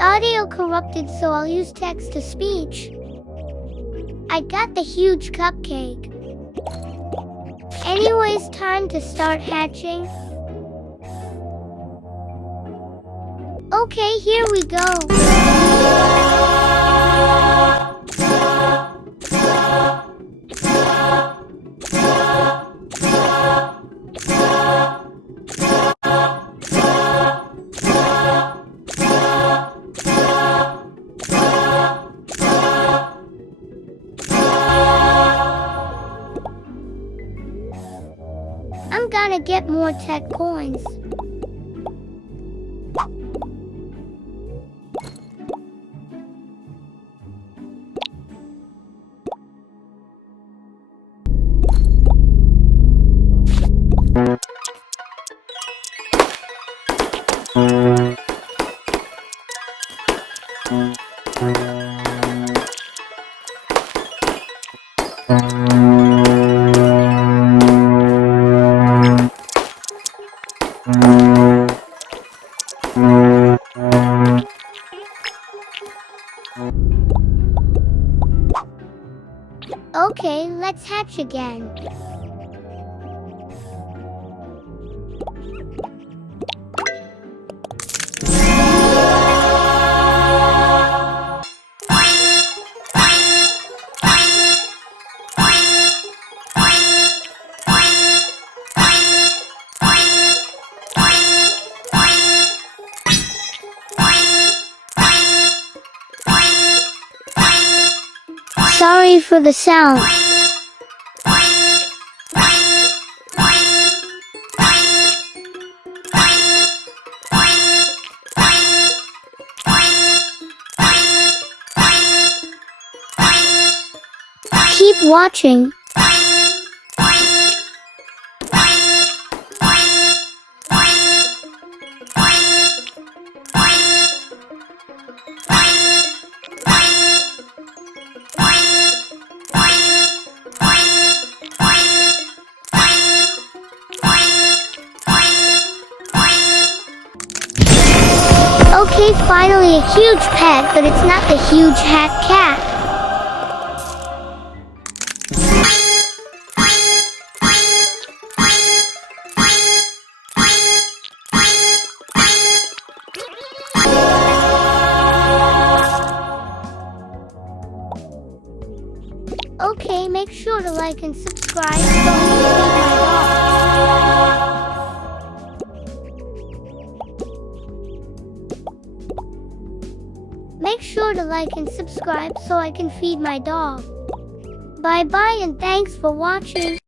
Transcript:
audio corrupted, so I'll use text to speech. I got the huge cupcake. Anyways, time to start hatching. Okay, here we go. I'm gonna get more tech coins. Okay, let's hatch again. Sorry for the sound. Keep watching. Okay, finally a huge pet, but it's not the huge hat cat. Okay, make sure to like and subscribe so you can feed my dog. Make sure to like and subscribe so I can feed my dog. Bye bye and thanks for watching.